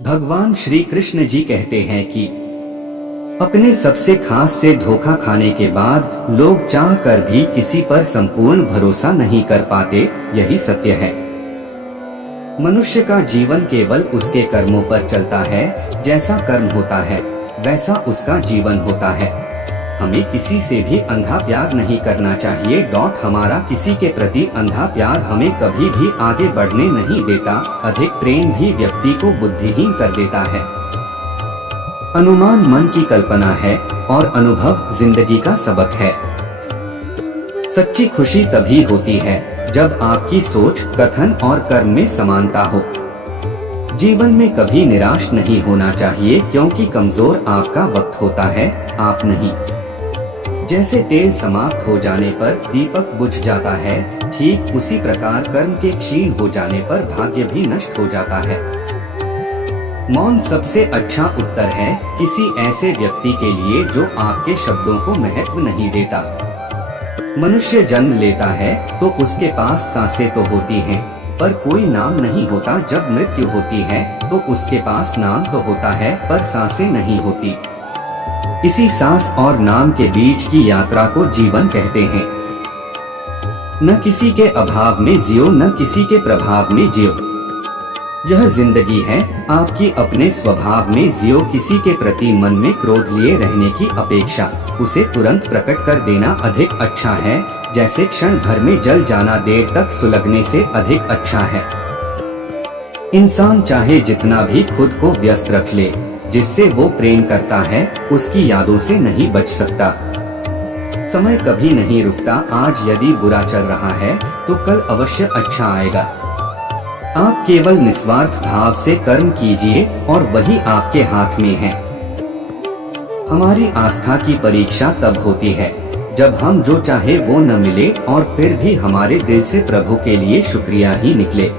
भगवान श्री कृष्ण जी कहते हैं कि अपने सबसे खास से धोखा खाने के बाद लोग चाह कर भी किसी पर संपूर्ण भरोसा नहीं कर पाते। यही सत्य है। मनुष्य का जीवन केवल उसके कर्मों पर चलता है। जैसा कर्म होता है वैसा उसका जीवन होता है। हमें किसी से भी अंधा प्यार नहीं करना चाहिए। हमारा किसी के प्रति अंधा प्यार हमें कभी भी आगे बढ़ने नहीं देता। अधिक प्रेम भी व्यक्ति को बुद्धिहीन कर देता है। अनुमान मन की कल्पना है और अनुभव जिंदगी का सबक है। सच्ची खुशी तभी होती है जब आपकी सोच, कथन और कर्म में समानता हो। जीवन में कभी निराश नहीं होना चाहिए, क्योंकि कमजोर आपका वक्त होता है, आप नहीं। जैसे तेल समाप्त हो जाने पर दीपक बुझ जाता है, ठीक उसी प्रकार कर्म के क्षीण हो जाने पर भाग्य भी नष्ट हो जाता है। मौन सबसे अच्छा उत्तर है किसी ऐसे व्यक्ति के लिए जो आपके शब्दों को महत्व नहीं देता। मनुष्य जन्म लेता है तो उसके पास सांसें तो होती हैं, पर कोई नाम नहीं होता। जब मृत्यु होती है तो उसके पास नाम तो होता है, पर सांसें नहीं होती। इसी सांस और नाम के बीच की यात्रा को जीवन कहते हैं। न किसी के अभाव में जियो, न किसी के प्रभाव में जियो। यह जिंदगी है, आपकी अपने स्वभाव में जियो। किसी के प्रति मन में क्रोध लिए रहने की अपेक्षा उसे तुरंत प्रकट कर देना अधिक अच्छा है। जैसे क्षण भर में जल जाना देर तक सुलगने से अधिक अच्छा है। इंसान चाहे जितना भी खुद को व्यस्त रख ले, जिससे वो प्रेम करता है उसकी यादों से नहीं बच सकता। समय कभी नहीं रुकता। आज यदि बुरा चल रहा है तो कल अवश्य अच्छा आएगा। आप केवल निस्वार्थ भाव से कर्म कीजिए और वही आपके हाथ में है। हमारी आस्था की परीक्षा तब होती है जब हम जो चाहे वो न मिले और फिर भी हमारे दिल से प्रभु के लिए शुक्रिया ही निकले।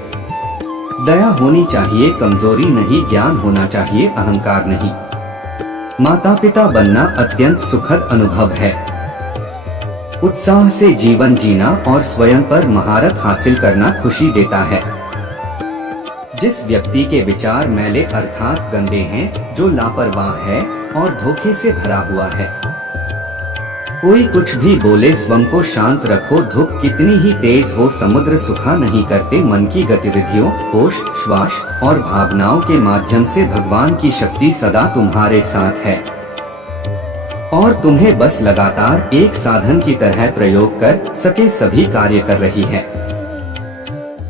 दया होनी चाहिए, कमजोरी नहीं। ज्ञान होना चाहिए, अहंकार नहीं। माता पिता बनना अत्यंत सुखद अनुभव है। उत्साह से जीवन जीना और स्वयं पर महारत हासिल करना खुशी देता है। जिस व्यक्ति के विचार मैले अर्थात गंदे हैं, जो लापरवाह है और धोखे से भरा हुआ है, कोई कुछ भी बोले स्वयं को शांत रखो। धूप कितनी ही तेज हो, समुद्र सुखा नहीं करते। मन की गतिविधियों, होश, श्वास और भावनाओं के माध्यम से भगवान की शक्ति सदा तुम्हारे साथ है और तुम्हें बस लगातार एक साधन की तरह प्रयोग कर सके सभी कार्य कर रही है।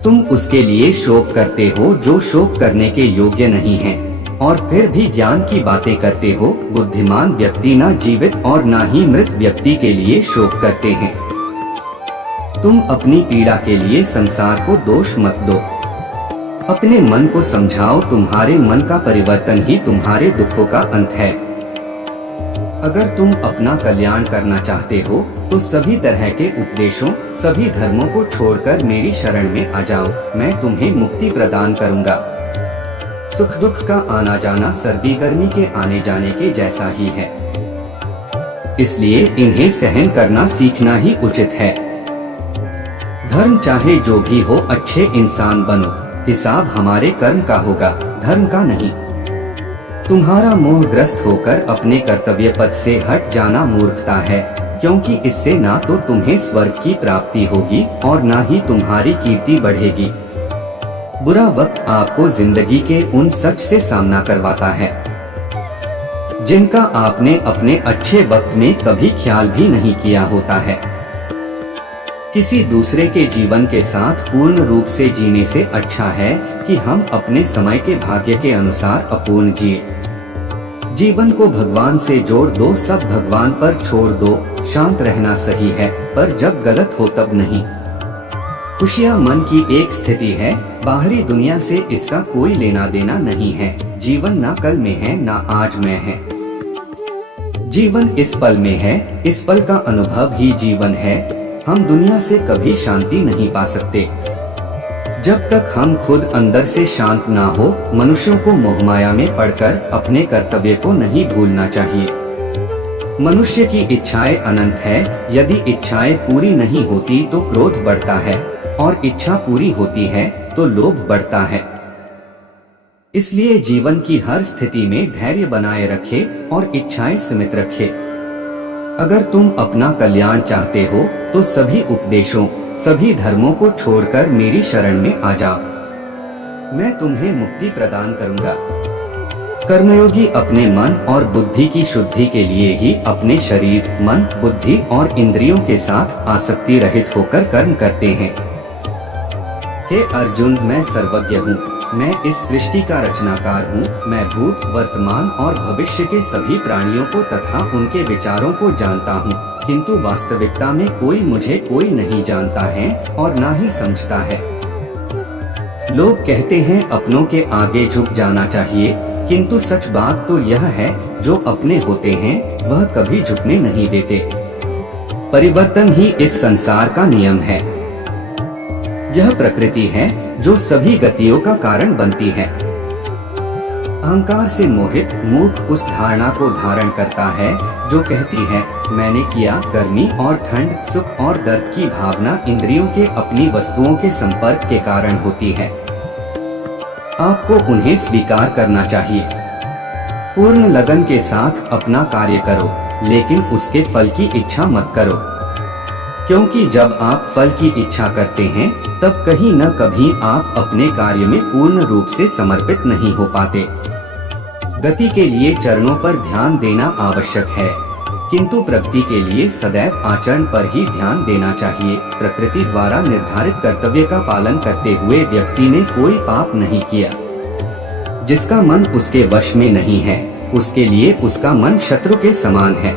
तुम उसके लिए शोक करते हो जो शोक करने के योग्य नहीं है, और फिर भी ज्ञान की बातें करते हो। बुद्धिमान व्यक्ति ना जीवित और ना ही मृत व्यक्ति के लिए शोक करते हैं। तुम अपनी पीड़ा के लिए संसार को दोष मत दो। अपने मन को समझाओ, तुम्हारे मन का परिवर्तन ही तुम्हारे दुखों का अंत है। अगर तुम अपना कल्याण करना चाहते हो तो सभी तरह के उपदेशों, सभी धर्मों को छोड़कर मेरी शरण में आ जाओ। मैं तुम्हें मुक्ति प्रदान करूंगा। सुख दुख का आना जाना सर्दी गर्मी के आने जाने के जैसा ही है, इसलिए इन्हें सहन करना सीखना ही उचित है। धर्म चाहे जो भी हो, अच्छे इंसान बनो। हिसाब हमारे कर्म का होगा, धर्म का नहीं। तुम्हारा मोहग्रस्त होकर अपने कर्तव्य पथ से हट जाना मूर्खता है, क्योंकि इससे ना तो तुम्हें स्वर्ग की प्राप्ति होगी और ना ही तुम्हारी कीर्ति बढ़ेगी। बुरा वक्त आपको जिंदगी के उन सच से सामना करवाता है जिनका आपने अपने अच्छे वक्त में कभी ख्याल भी नहीं किया होता है। किसी दूसरे के जीवन के साथ पूर्ण रूप से जीने से अच्छा है कि हम अपने समय के भाग्य के अनुसार अपूर्ण जिए। जीवन को भगवान से जोड़ दो, सब भगवान पर छोड़ दो। शांत रहना सही है, पर जब गलत हो तब नहीं। खुशियाँ मन की एक स्थिति है, बाहरी दुनिया से इसका कोई लेना देना नहीं है। जीवन ना कल में है ना आज में है। जीवन इस पल में है, इस पल का अनुभव ही जीवन है। हम दुनिया से कभी शांति नहीं पा सकते जब तक हम खुद अंदर से शांत ना हो। मनुष्यों को मोहमाया में पड़कर अपने कर्तव्य को नहीं भूलना चाहिए। मनुष्य की इच्छाएं अनंत है। यदि इच्छाएं पूरी नहीं होती तो क्रोध बढ़ता है, और इच्छा पूरी होती है तो लोभ बढ़ता है। इसलिए जीवन की हर स्थिति में धैर्य बनाए रखे और इच्छाएं सीमित रखे। अगर तुम अपना कल्याण चाहते हो तो सभी उपदेशों, सभी धर्मों को छोड़कर मेरी शरण में आ जाओ। मैं तुम्हें मुक्ति प्रदान करूंगा। कर्मयोगी अपने मन और बुद्धि की शुद्धि के लिए ही अपने शरीर, मन, बुद्धि और इंद्रियों के साथ आसक्ति रहित होकर कर्म करते हैं। हे अर्जुन, मैं सर्वज्ञ हूँ। मैं इस सृष्टि का रचनाकार हूँ। मैं भूत, वर्तमान और भविष्य के सभी प्राणियों को तथा उनके विचारों को जानता हूँ, किंतु वास्तविकता में कोई नहीं जानता है और ना ही समझता है। लोग कहते हैं अपनों के आगे झुक जाना चाहिए, किंतु सच बात तो यह है, जो अपने होते हैं वह कभी झुकने नहीं देते। परिवर्तन ही इस संसार का नियम है। यह प्रकृति है जो सभी गतियों का कारण बनती है। अहंकार से मोहित मूर्ख उस धारणा को धारण करता है जो कहती है मैंने किया। गर्मी और ठंड, सुख और दर्द की भावना इंद्रियों के अपनी वस्तुओं के संपर्क के कारण होती है। आपको उन्हें स्वीकार करना चाहिए। पूर्ण लगन के साथ अपना कार्य करो, लेकिन उसके फल की इच्छा मत करो, क्योंकि जब आप फल की इच्छा करते हैं तब कहीं न कभी आप अपने कार्य में पूर्ण रूप से समर्पित नहीं हो पाते। गति के लिए चरणों पर ध्यान देना आवश्यक है, किंतु प्रगति के लिए सदैव आचरण पर ही ध्यान देना चाहिए। प्रकृति द्वारा निर्धारित कर्तव्य का पालन करते हुए व्यक्ति ने कोई पाप नहीं किया। जिसका मन उसके वश में नहीं है, उसके लिए उसका मन शत्रु के समान है।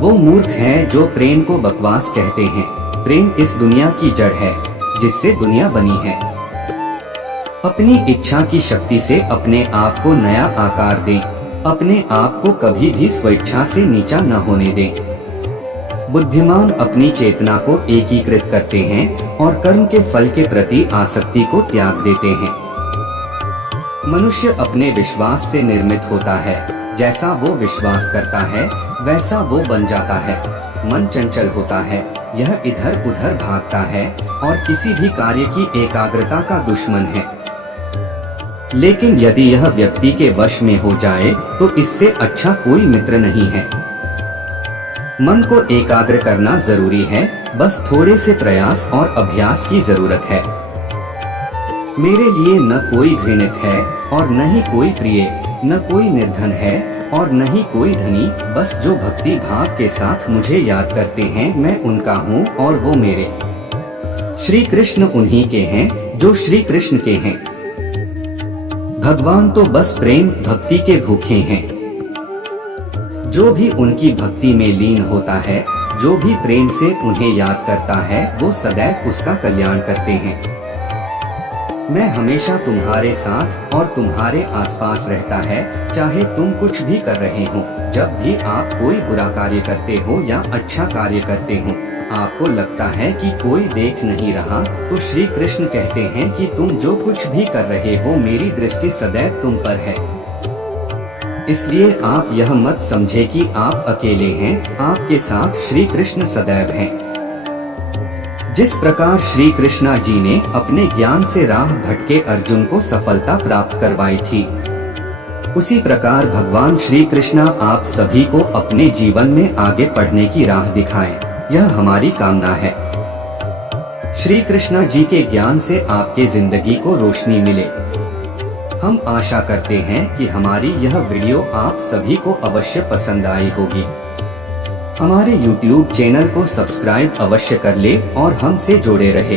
वो मूर्ख है जो प्रेम को बकवास कहते हैं। प्रेम इस दुनिया की जड़ है जिससे दुनिया बनी है। अपनी इच्छा की शक्ति से अपने आप को नया आकार दें। अपने आप को कभी भी स्वेच्छा से नीचा न होने दें। बुद्धिमान अपनी चेतना को एकीकृत करते हैं और कर्म के फल के प्रति आसक्ति को त्याग देते हैं। मनुष्य अपने विश्वास से निर्मित होता है। जैसा वो विश्वास करता है वैसा वो बन जाता है। मन चंचल होता है, यह इधर उधर भागता है और किसी भी कार्य की एकाग्रता का दुश्मन है। लेकिन यदि यह व्यक्ति के वश में हो जाए तो इससे अच्छा कोई मित्र नहीं है। मन को एकाग्र करना जरूरी है, बस थोड़े से प्रयास और अभ्यास की जरूरत है। मेरे लिए न कोई घृणित है और न ही कोई प्रिय, न कोई निर्धन है और न ही कोई धनी। बस जो भक्ति भाव के साथ मुझे याद करते हैं मैं उनका हूँ और वो मेरे। श्री कृष्ण उन्हीं के हैं जो श्री कृष्ण के हैं। भगवान तो बस प्रेम भक्ति के भूखे हैं। जो भी उनकी भक्ति में लीन होता है, जो भी प्रेम से उन्हें याद करता है, वो सदैव उसका कल्याण करते हैं। मैं हमेशा तुम्हारे साथ और तुम्हारे आसपास रहता है, चाहे तुम कुछ भी कर रहे हो। जब भी आप कोई बुरा कार्य करते हो या अच्छा कार्य करते हो, आपको लगता है कि कोई देख नहीं रहा, तो श्री कृष्ण कहते हैं कि तुम जो कुछ भी कर रहे हो मेरी दृष्टि सदैव तुम पर है। इसलिए आप यह मत समझे कि आप अकेले हैं, आपके साथ श्री कृष्ण सदैव हैं। जिस प्रकार श्री कृष्णा जी ने अपने ज्ञान से राह भटके अर्जुन को सफलता प्राप्त करवाई थी, उसी प्रकार भगवान श्री कृष्णा आप सभी को अपने जीवन में आगे बढ़ने की राह दिखाएं, यह हमारी कामना है। श्री कृष्णा जी के ज्ञान से आपके जिंदगी को रोशनी मिले। हम आशा करते हैं कि हमारी यह वीडियो आप सभी को अवश्य पसंद आई होगी। हमारे YouTube चैनल को सब्सक्राइब अवश्य कर ले और हमसे जुड़े रहे।